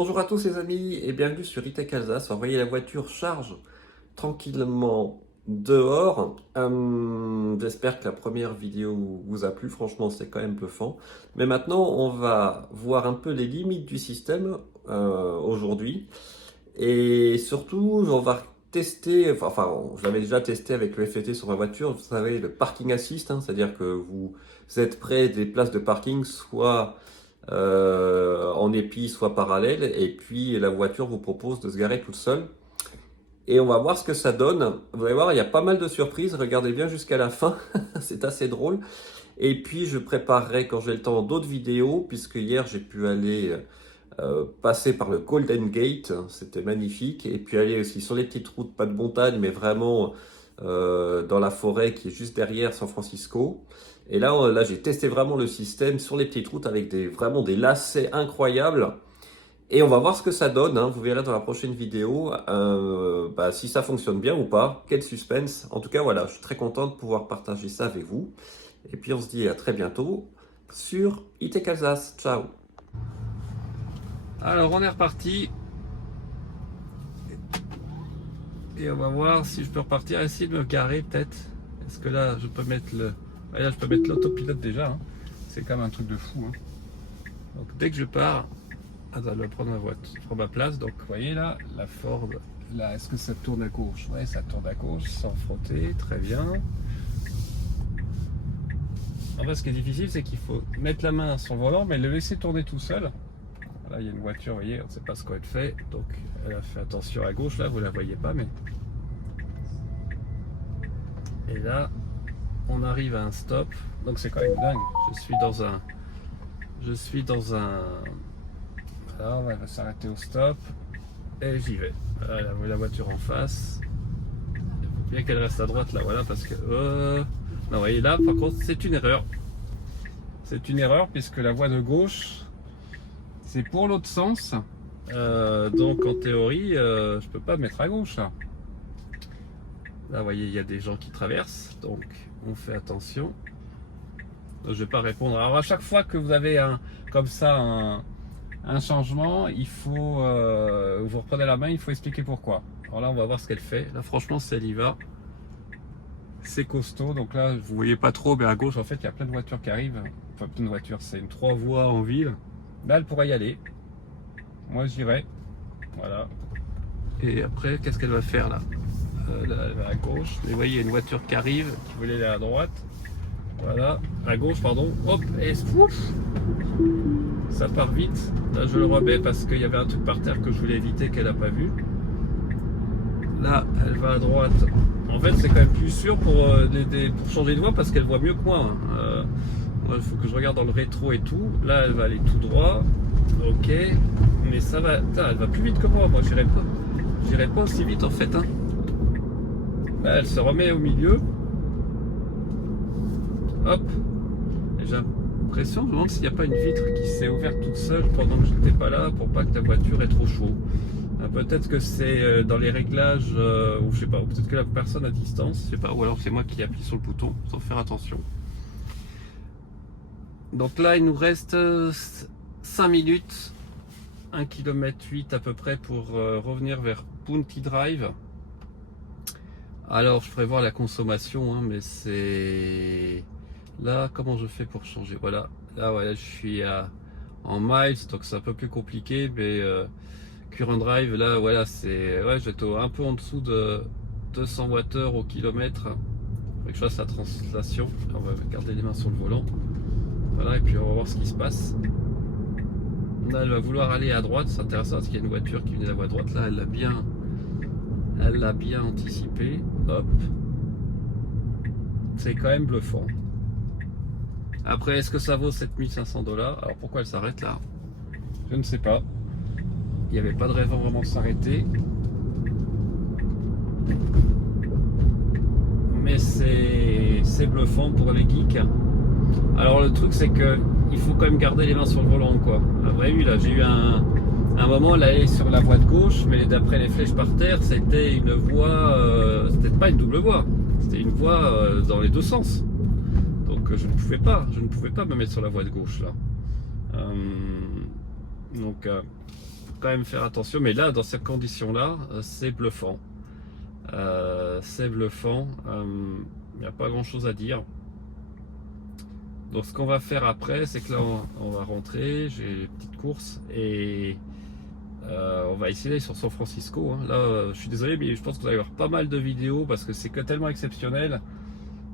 Bonjour à tous les amis et bienvenue sur E-Tech Alsace. Vous voyez la voiture charge tranquillement dehors. J'espère que la première vidéo vous a plu, franchement c'est quand même bluffant. Mais maintenant on va voir un peu les limites du système aujourd'hui. Et surtout on va tester, enfin je l'avais déjà testé avec le FET sur ma voiture, vous savez le parking assist, c'est-à-dire que vous êtes près des places de parking, soit en épi, soit parallèle, et puis la voiture vous propose de se garer toute seule. Et on va voir ce que ça donne. Vous allez voir, il y a pas mal de surprises. Regardez bien jusqu'à la fin, c'est assez drôle. Et puis je préparerai quand j'ai le temps d'autres vidéos, puisque hier j'ai pu aller passer par le Golden Gate, c'était magnifique. Et puis aller aussi sur les petites routes, pas de montagne, mais vraiment dans la forêt qui est juste derrière San Francisco. Et là j'ai testé vraiment le système sur les petites routes avec vraiment des lacets incroyables. Et on va voir ce que ça donne, hein. Vous verrez dans la prochaine vidéo si ça fonctionne bien ou pas. Quel suspense. En tout cas, voilà, je suis très content de pouvoir partager ça avec vous. Et puis on se dit à très bientôt sur E-Tech Alsace. Ciao. Alors on est reparti. Et on va voir si je peux repartir, essayer de me garer peut-être. Est-ce que là je peux mettre le... Ouais, là je peux mettre l'autopilote déjà, hein. C'est quand même un truc de fou, hein. Donc dès que je pars, attends, je vais prendre ma voiture, je prends ma place. Donc vous voyez là, la Ford, là est-ce que ça tourne à gauche? Ouais, ça tourne à gauche sans frotter, très bien. En fait ce qui est difficile c'est qu'il faut mettre la main sur le volant mais le laisser tourner tout seul. Là il y a une voiture, vous voyez, on ne sait pas ce qu'elle fait, donc elle a fait attention à gauche, là vous la voyez pas, mais... Et là, on arrive à un stop, donc c'est quand même dingue, je suis dans un... Voilà, on va s'arrêter au stop, et j'y vais. Voilà, la voiture en face, il faut bien qu'elle reste à droite là, voilà, parce que... Non, vous voyez là, par contre, c'est une erreur. C'est une erreur, puisque la voie de gauche... C'est pour l'autre sens, donc en théorie, je peux pas me mettre à gauche là. Là, vous voyez, il y a des gens qui traversent, donc on fait attention. Je vais pas répondre. Alors à chaque fois que vous avez comme ça un changement, il faut, vous reprenez la main, il faut expliquer pourquoi. Alors là, on va voir ce qu'elle fait. Là, franchement, si elle y va, c'est costaud. Donc là, vous voyez pas trop, mais à gauche, en fait, il y a plein de voitures qui arrivent. Enfin, plein de voitures, c'est une 3 voies en ville. Là, elle pourrait y aller. Moi, j'irai. Voilà. Et après, qu'est-ce qu'elle va faire là? Là, elle va à gauche. Mais vous voyez, il y a une voiture qui arrive, qui voulait aller à droite. Voilà. À gauche, pardon. Hop, et ouf, ça part vite. Là, je le remets parce qu'il y avait un truc par terre que je voulais éviter qu'elle n'a pas vu. Là, elle va à droite. En fait, c'est quand même plus sûr pour changer de voie parce qu'elle voit mieux que moi. Moi, il faut que je regarde dans le rétro et tout. Là, elle va aller tout droit. Ok. Mais ça va. Putain, elle va plus vite que moi. Moi, j'irai pas aussi vite en fait, hein. Là, elle se remet au milieu. Hop. Et j'ai l'impression, je me demande s'il n'y a pas une vitre qui s'est ouverte toute seule pendant que je n'étais pas là pour pas que la voiture ait trop chaud. Peut-être que c'est dans les réglages, ou je sais pas, ou peut-être que la personne à distance, je sais pas, ou alors c'est moi qui appuie sur le bouton sans faire attention. Donc là, il nous reste 5 minutes, 1,8 km à peu près pour revenir vers Punty Drive. Alors, je ferai voir la consommation, hein, mais c'est... Là, comment je fais pour changer? Voilà, là, voilà, je suis en miles, donc c'est un peu plus compliqué, mais Current Drive, là, voilà, c'est... Ouais, je vais être un peu en dessous de 200 Wh au kilomètre. Il faudrait que je fasse la translation. On va garder les mains sur le volant. Voilà, et puis on va voir ce qui se passe. Là, elle va vouloir aller à droite, c'est intéressant parce qu'il y a une voiture qui venait de la voie droite. Là, elle l'a bien anticipé. Hop. C'est quand même bluffant. Après, est-ce que ça vaut 7500 $? Alors pourquoi elle s'arrête là? Je ne sais pas. Il n'y avait pas de raison vraiment de s'arrêter. Mais c'est bluffant pour les geeks. Alors le truc c'est que il faut quand même garder les mains sur le volant quoi. Après oui, là j'ai eu un moment, elle allait sur la voie de gauche, mais d'après les flèches par terre, c'était une voie, c'était pas une double voie, c'était une voie dans les deux sens. Donc je ne pouvais pas me mettre sur la voie de gauche là. Donc quand même faire attention. Mais là, dans ces conditions-là, c'est bluffant. C'est bluffant. Il n'y a pas grand-chose à dire. Donc ce qu'on va faire après, c'est que là on va rentrer, j'ai une petite course et on va essayer d'aller sur San Francisco. Hein. Là, je suis désolé, mais je pense que vous allez avoir pas mal de vidéos parce que c'est tellement exceptionnel.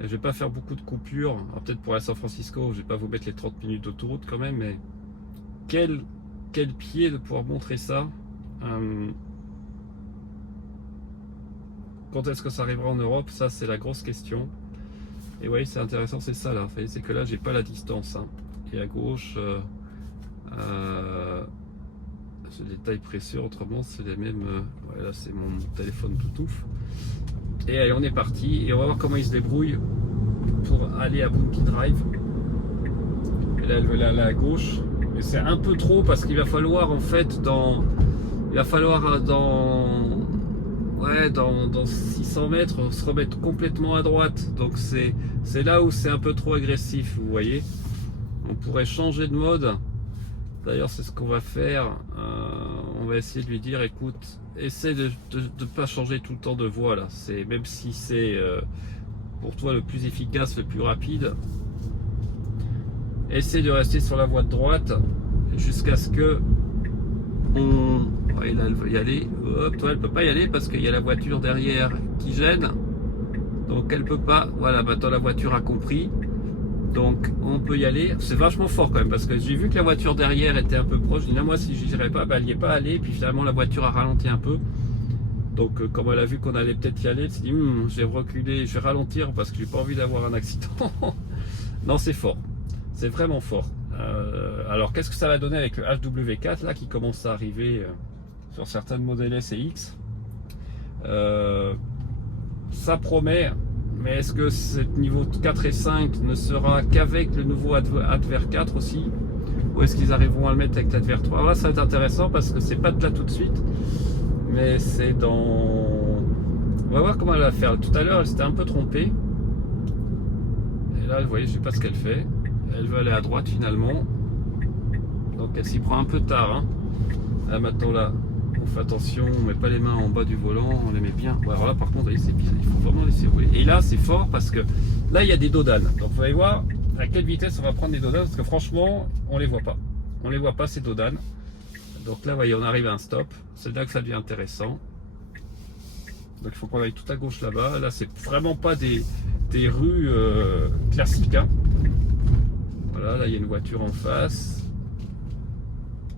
Je vais pas faire beaucoup de coupures. Peut-être pour aller à San Francisco, je vais pas vous mettre les 30 minutes d'autoroute quand même, mais quel pied de pouvoir montrer ça. Quand est-ce que ça arrivera en Europe? Ça, c'est la grosse question. Et oui, c'est intéressant, c'est ça là. C'est que là, j'ai pas la distance. Hein. Et à gauche, ce détail précieux. Autrement, c'est les mêmes. Ouais, là, c'est mon téléphone toutouf. Et allez, on est parti. Et on va voir comment il se débrouille pour aller à Bunky Drive. Et là, elle veut aller à gauche. Mais c'est un peu trop parce qu'il va falloir en fait dans 600 mètres se remettre complètement à droite. Donc c'est là où c'est un peu trop agressif, vous voyez. On pourrait changer de mode. D'ailleurs, c'est ce qu'on va faire. On va essayer de lui dire, écoute, essaie de ne pas changer tout le temps de voie là. Même si c'est pour toi le plus efficace, le plus rapide, essaie de rester sur la voie de droite jusqu'à ce que ouais, là elle veut y aller. Hop, toi elle peut pas y aller parce qu'il y a la voiture derrière qui gêne. Donc elle peut pas. Voilà, maintenant la voiture a compris. Donc on peut y aller. C'est vachement fort quand même parce que j'ai vu que la voiture derrière était un peu proche. Je dis, là, moi si je dirais pas, elle n'y est pas allée. Puis finalement la voiture a ralenti un peu. Donc comme elle a vu qu'on allait peut-être y aller, elle s'est dit je vais reculer, je vais ralentir parce que j'ai pas envie d'avoir un accident. Non, c'est fort. C'est vraiment fort. Alors qu'est-ce que ça va donner avec le HW4 là qui commence à arriver sur certains modèles S et X? Ça promet, mais est-ce que ce niveau 4 et 5 ne sera qu'avec le nouveau Adver 4 aussi, ou est-ce qu'ils arriveront à le mettre avec l'Adver 3? Alors là ça va être intéressant parce que c'est pas de là tout de suite, mais c'est dans... On va voir comment elle va faire. Tout à l'heure elle s'était un peu trompée et là vous voyez, je sais pas ce qu'elle fait. Elle veut aller à droite finalement, donc elle s'y prend un peu tard. Hein. Là maintenant là, on fait attention, on met pas les mains en bas du volant, on les met bien. Ouais, alors là par contre, c'est bizarre, il faut vraiment laisser rouler. Et là c'est fort parce que là il y a des dodanes. Donc vous allez voir à quelle vitesse on va prendre les dodanes parce que franchement on les voit pas. On les voit pas ces dodanes. Donc là vous voyez, on arrive à un stop. C'est là que ça devient intéressant. Donc il faut qu'on aille tout à gauche là-bas. Là c'est vraiment pas des rues classiques. Hein. Voilà, là il y a une voiture en face.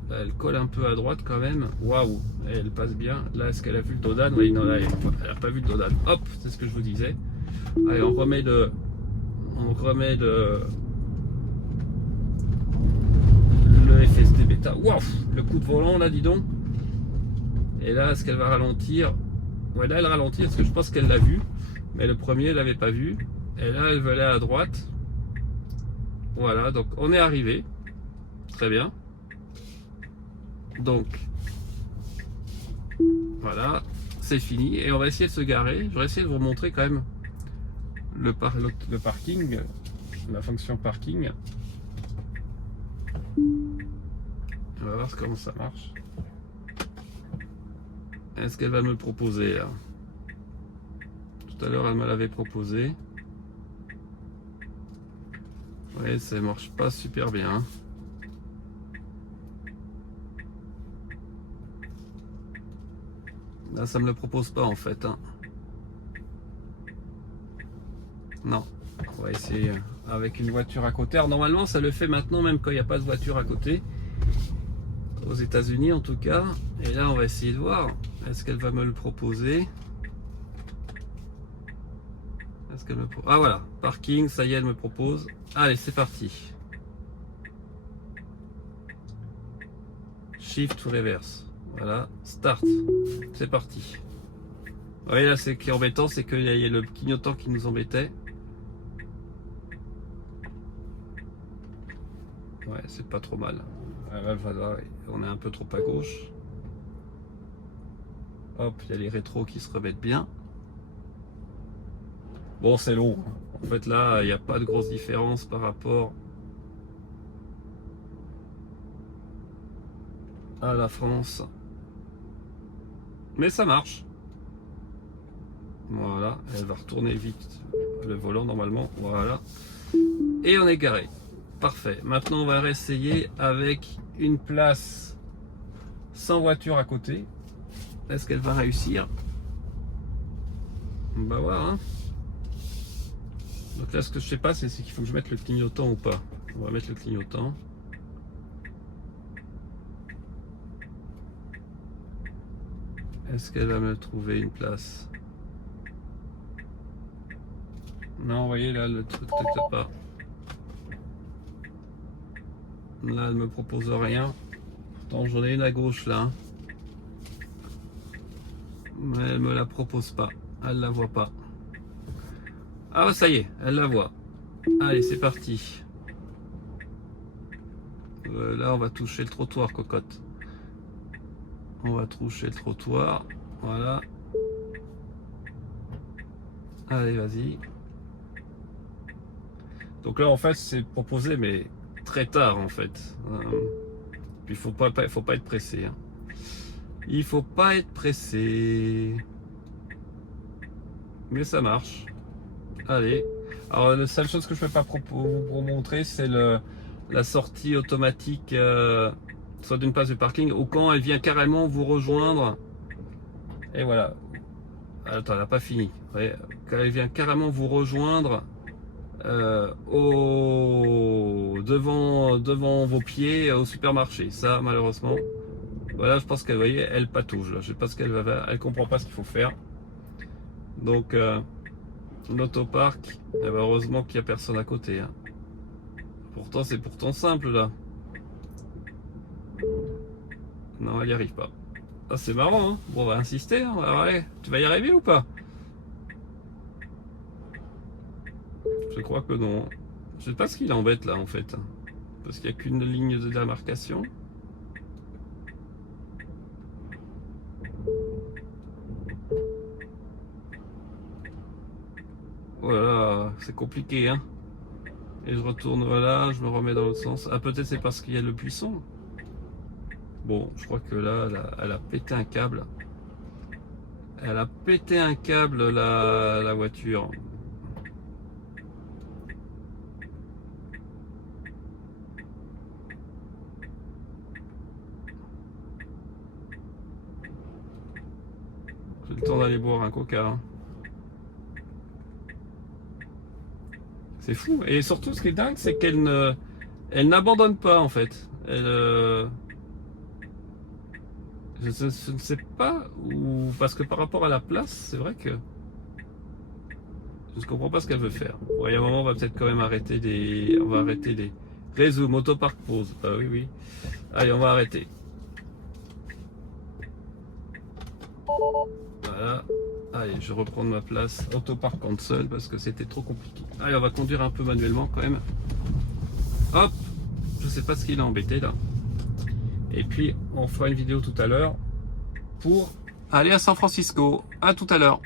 Là, elle colle un peu à droite quand même. Waouh, elle passe bien. Là, est-ce qu'elle a vu le dodan? Oui, non, là, elle n'a pas vu le dodan. Hop, c'est ce que je vous disais. Allez, on remet le FSD bêta. Waouh, le coup de volant là, dis donc. Et là, est-ce qu'elle va ralentir? Ouais, là, elle ralentit parce que je pense qu'elle l'a vu. Mais le premier, elle l'avait pas vu. Et là, elle veut aller à droite. Voilà, donc on est arrivé. Très bien. Donc, voilà, c'est fini. Et on va essayer de se garer. Je vais essayer de vous montrer quand même le parking, la fonction parking. On va voir comment ça marche. Est-ce qu'elle va me le proposer là? Tout à l'heure, elle me l'avait proposé. Ouais, ça marche pas super bien. Hein. Là, ça me le propose pas en fait. Hein. Non. On va essayer avec une voiture à côté. Alors, normalement, ça le fait maintenant, même quand il n'y a pas de voiture à côté. Aux États-Unis en tout cas. Et là, on va essayer de voir. Est-ce qu'elle va me le proposer? Est-ce qu'elle me propose? Ah voilà, parking, ça y est, elle me propose. Allez, c'est parti. Shift to reverse. Voilà, start. C'est parti. Vous voyez là, ce qui est embêtant, c'est qu'il y a le clignotant qui nous embêtait. Ouais, c'est pas trop mal. On est un peu trop à gauche. Hop, il y a les rétros qui se remettent bien. Bon, c'est long. En fait, là, il n'y a pas de grosse différence par rapport à la France. Mais ça marche. Voilà, elle va retourner vite le volant normalement. Voilà. Et on est garé. Parfait. Maintenant, on va réessayer avec une place sans voiture à côté. Est-ce qu'elle va réussir? On va voir. Hein. Donc là, ce que je sais pas, c'est qu'il faut que je mette le clignotant ou pas. On va mettre le clignotant. Est-ce qu'elle va me trouver une place? Non, vous voyez là, le truc ne pas. Là, elle me propose rien. Pourtant, j'en ai une à gauche là. Mais elle me la propose pas. Elle la voit pas. Ah, ça y est, elle la voit. Allez, c'est parti. Là, on va toucher le trottoir, cocotte. On va toucher le trottoir. Voilà. Allez, vas-y. Donc là, en fait, c'est proposé, mais très tard, en fait. Il faut pas être pressé. Hein. Il faut pas être pressé. Mais ça marche. Allez. Alors, la seule chose que je peux pas vous montrer, c'est la sortie automatique, soit d'une place de parking, ou quand elle vient carrément vous rejoindre. Et voilà. Attends, elle n'a pas fini. Ouais, quand elle vient carrément vous rejoindre devant vos pieds au supermarché. Ça, malheureusement, voilà, je pense qu'elle, voyez, elle patauge. Là. Je sais pas ce qu'elle va faire. Elle comprend pas ce qu'il faut faire. Donc, l'autoparc, eh ben, heureusement qu'il n'y a personne à côté. Hein. Pourtant, c'est pourtant simple là. Non, elle n'y arrive pas. Ah, c'est marrant. Hein. Bon, on va insister. Hein. Alors, allez, tu vas y arriver ou pas? Je crois que non. Je sais pas ce qui l'embête là en fait. Parce qu'il n'y a qu'une ligne de démarcation. Voilà, c'est compliqué hein. Et je retourne voilà, je me remets dans l'autre sens. Ah peut-être c'est parce qu'il y a le buisson. Bon, je crois que là, elle a pété un câble. Elle a pété un câble la voiture. J'ai le temps d'aller boire un coca. Hein. C'est fou. Et surtout, ce qui est dingue, c'est qu'elle n'abandonne pas en fait. Je ne sais pas ou parce que par rapport à la place, c'est vrai que je ne comprends pas ce qu'elle veut faire. Bon, il y a un moment, on va peut-être quand même arrêter on va arrêter les réseaux motopark pause. Ah oui, oui. Allez, on va arrêter. Voilà. Allez, je vais reprendre ma place. Autopark cancel parce que c'était trop compliqué. Allez, on va conduire un peu manuellement quand même. Hop. Je sais pas ce qu'il a embêté là. Et puis, on fera une vidéo tout à l'heure pour aller à San Francisco. À tout à l'heure.